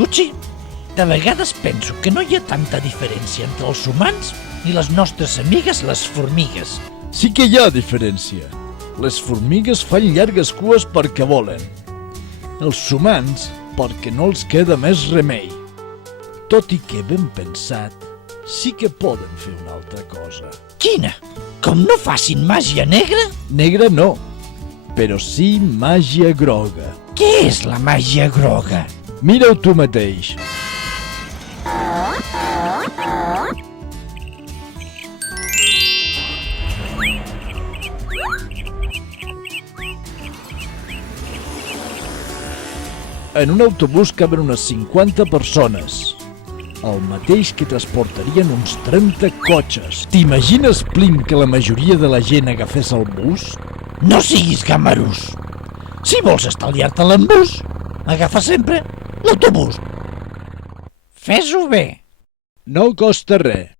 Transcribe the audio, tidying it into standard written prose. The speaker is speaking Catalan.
Cuchi, de vegades penso que no hi ha tanta diferència entre els humans i les nostres amigues les formigues. Sí que hi ha diferència. Les formigues fan llargues cues perquè volen. Els humans perquè no els queda més remei. Tot i que ben pensat, sí que poden fer una altra cosa. Quina? Com no facin màgia negra? Negra no, però sí màgia groga. Què és la màgia groga? Mira-ho tu mateix. En un autobús caben unes 50 persones. El mateix que transportarien uns 30 cotxes. T'imagines, Plim, que la majoria de la gent agafés el bus? No siguis gamarús. Si vols estalviar-te l'embús, agafa sempre l'autobús. Fes-ho bé. No costa res.